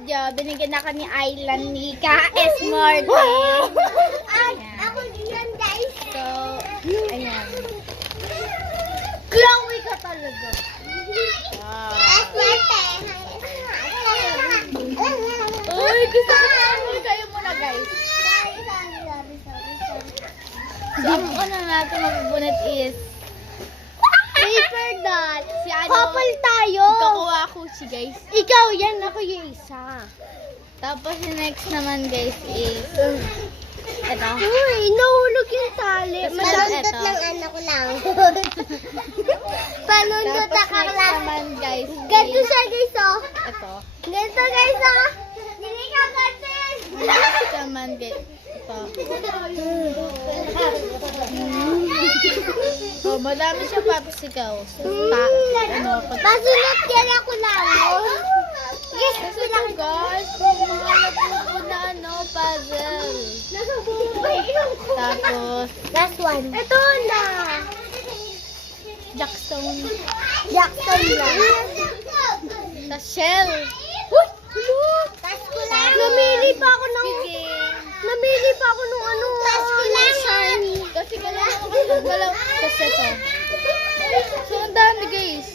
video, binigyan ako ni Island ni K.S. Morgan. Ako diyan, guys. So, ayan. Chloe ka talaga. Wow. Uy, gusto ko na kayo muna, guys. So, ang una natin magbubunot is Paper doll. si ano, Couple tayo. kakuha ko si guys. Ikaw yan, ako yung isa. Tapos yung next naman guys is ito. Uy, nahulog yung tali. Tapos Malundot eto. ng anak ko lang. Palundot Tapos ako next lang. naman guys Ganito is siya, guys, oh. ito. Ganito, guys, oh. Hindi ka ganyan. Next naman guys ito. So, madami siya papasikaw. So, Pasunod yan ako lang, oh. Yes, kasi lang guys, mga napupo na puzzle. nasa buhay. Tapos, Last one. Ito na. jackstone. Jackson lang. Sa shell. Tas ko lang. Namili pa ako ng... Sige. Namili pa ako ng ano. Tas ko lang. Shiny. Kasi galaw. Kasi ito. So, ang dami guys.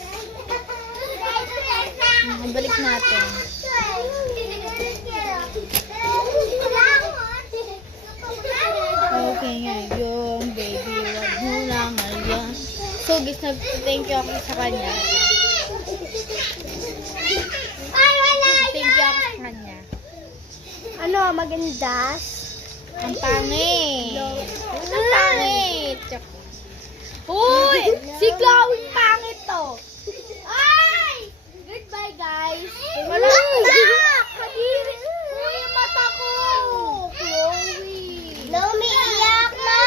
Balik natin. Okay ngayon, baby. Wag mo lang ngayon. So, guys, nag-thank you ako sa kanya. Thank you ako sa kanya. Ano, maganda? Ang pangit. Ang pangit. Uy! Si Chloe pangit to. Ay! Goodbye, guys. Wala Kadiri. Uy, yung mata ko. Chloe. Lumi, iyak na.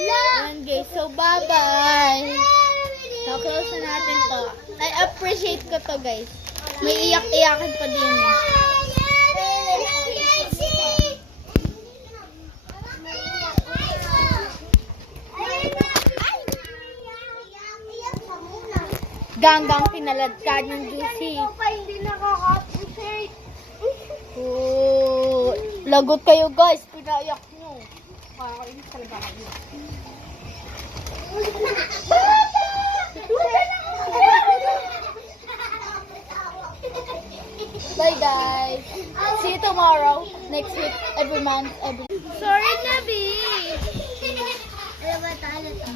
Yan, guys. So, bye-bye. So, close na natin to. I appreciate ko to, guys. May iyak-iyakan pa din eh. Ganggang pinaladkad ng juicy. Hindi nakaka-appreciate. Oh, lagot kayo guys, pinaiyak nyo. Kakainis talaga kayo. Bye guys. See you tomorrow, next week, every month, every... Sorry, Nabi. Ano ba talo to?